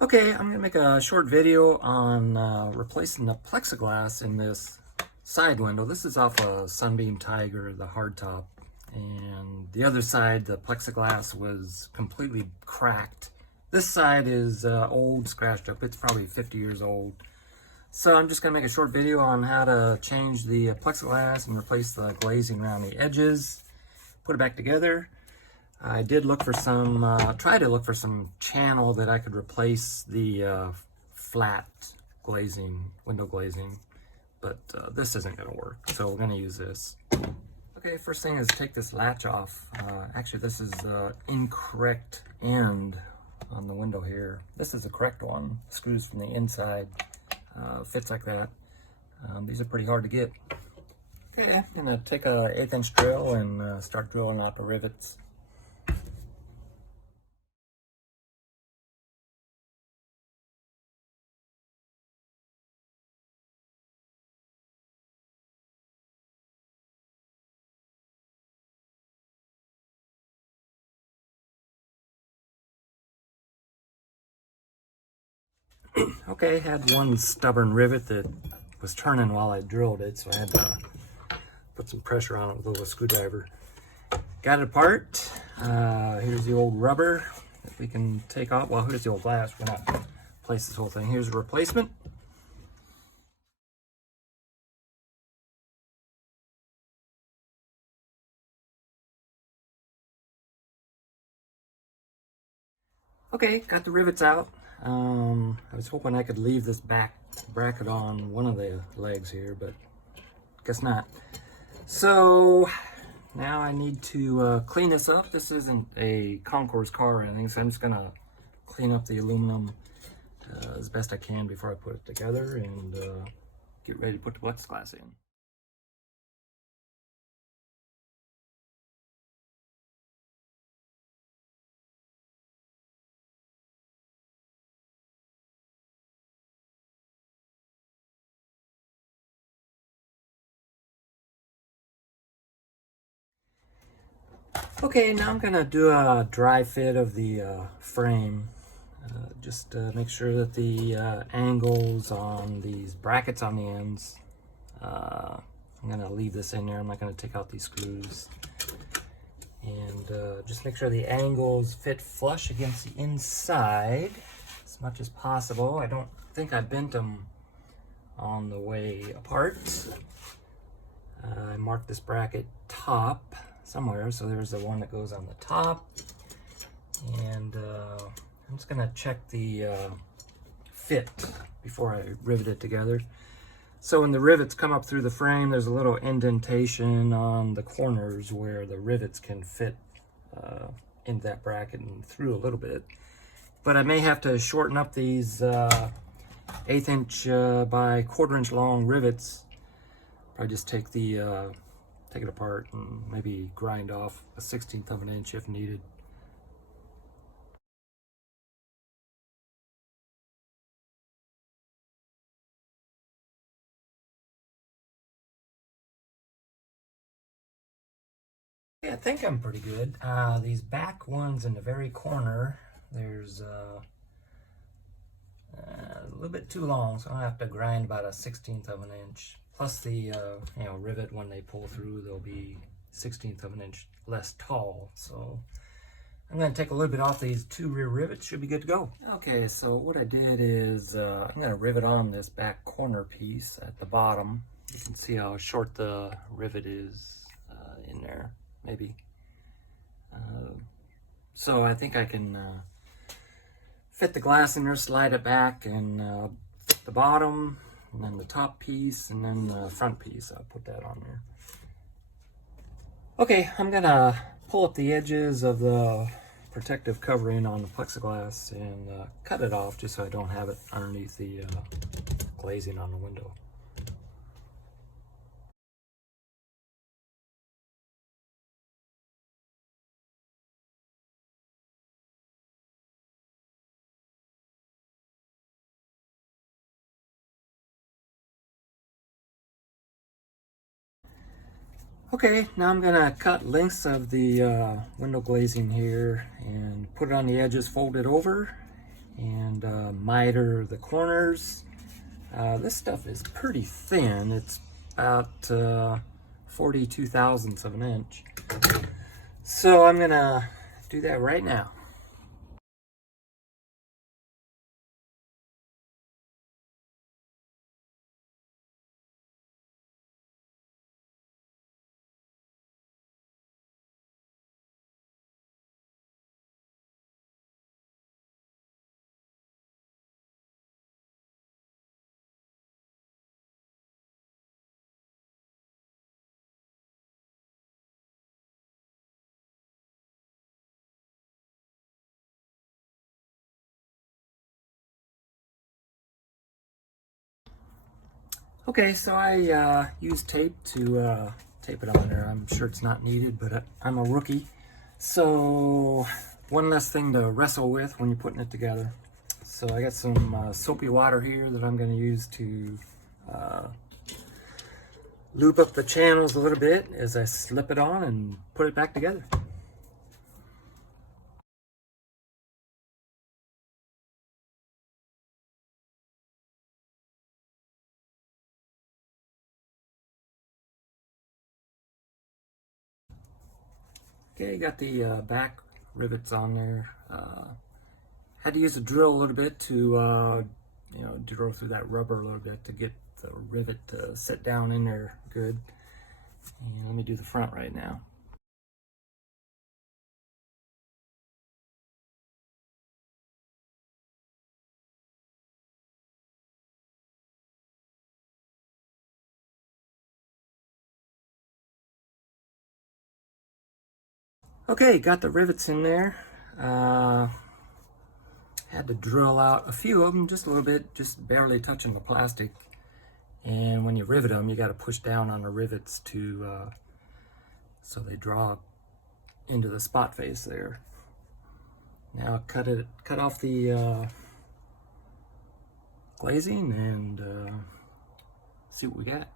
Okay, I'm gonna make a short video on replacing the plexiglass in this side window. This is off a Sunbeam Tiger, the hardtop, and the other side, the plexiglass was completely cracked. This side is old, scratched up. It's probably 50 years old. So I'm just gonna make a short video on how to change the plexiglass and replace the glazing around the edges, put it back together. I did look for some, try to look for some channel that I could replace the flat glazing, window glazing, but this isn't going to work, so we're going to use this. Okay, first thing is take this latch off. Actually, this is the incorrect end on the window here. This is the correct one. Screws from the inside, fits like that. These are pretty hard to get. Okay, I'm going to take a 1/8 inch drill and start drilling out the rivets. Okay, had one stubborn rivet that was turning while I drilled it, so I had to put some pressure on it with a little screwdriver. Got it apart. Here's the old rubber that we can take off. Well, here's the old glass. We're not going to place this whole thing. Here's a replacement. Okay, got the rivets out. I was hoping I could leave this back bracket on one of the legs here, but guess not. So now I need to clean this up. This isn't a concourse car or anything, so I'm just gonna clean up the aluminum as best I can before I put it together and get ready to put the plexiglass in. Okay, now I'm gonna do a dry fit of the frame. Just make sure that the angles on these brackets on the ends, I'm gonna leave this in there. I'm not gonna take out these screws. And just make sure the angles fit flush against the inside as much as possible. I don't think I bent them on the way apart. I marked this bracket top somewhere, so there's the one that goes on the top. And I'm just gonna check the fit before I rivet it together. So when the rivets come up through the frame, there's a little indentation on the corners where the rivets can fit into that bracket and through a little bit. But I may have to shorten up these 1/8 inch by 1/4 inch long rivets. Probably just take it apart and maybe grind off a 1/16 of an inch if needed. Yeah, I think I'm pretty good. These back ones in the very corner, there's a little bit too long, so I'll have to grind about a 1/16 of an inch. Plus the rivet, when they pull through, they'll be 1/16 of an inch less tall. So I'm going to take a little bit off these two rear rivets. Should be good to go. Okay, so what I did is I'm going to rivet on this back corner piece at the bottom. You can see how short the rivet is in there, maybe. So I think I can fit the glass in there, slide it back, and the bottom, and then the top piece, and then the front piece. I'll put that on there. Okay, I'm gonna pull up the edges of the protective covering on the plexiglass and cut it off just so I don't have it underneath the glazing on the window. Okay, now I'm gonna cut lengths of the window glazing here and put it on the edges, fold it over, and miter the corners. This stuff is pretty thin. It's about 42 thousandths of an inch. So I'm gonna do that right now. Okay, so I used tape to tape it on there. I'm sure it's not needed, but I'm a rookie. So one less thing to wrestle with when you're putting it together. So I got some soapy water here that I'm going to use to lube up the channels a little bit as I slip it on and put it back together. Okay, got the back rivets on there. Had to use a drill a little bit to, drill through that rubber a little bit to get the rivet to sit down in there good. And let me do the front right now. Okay, got the rivets in there. Had to drill out a few of them, just a little bit, just barely touching the plastic. And when you rivet them, you got to push down on the rivets to so they draw into the spot face there. Now cut off the glazing and see what we got.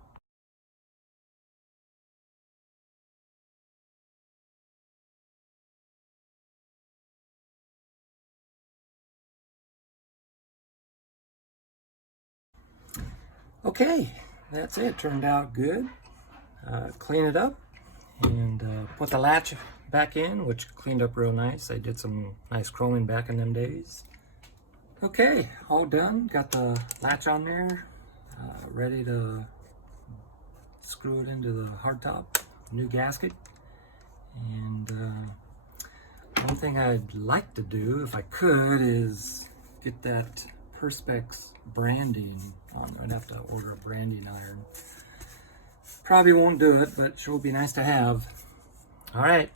Okay, that's it. Turned out good. Clean it up and put the latch back in, which cleaned up real nice. I did some nice chroming back in them days. Okay, all done. Got the latch on there, ready to screw it into the hardtop, new gasket. And one thing I'd like to do, if I could, is get that Perspex branding on. I'd have to order a branding iron. Probably won't do it, but sure would be nice to have. All right.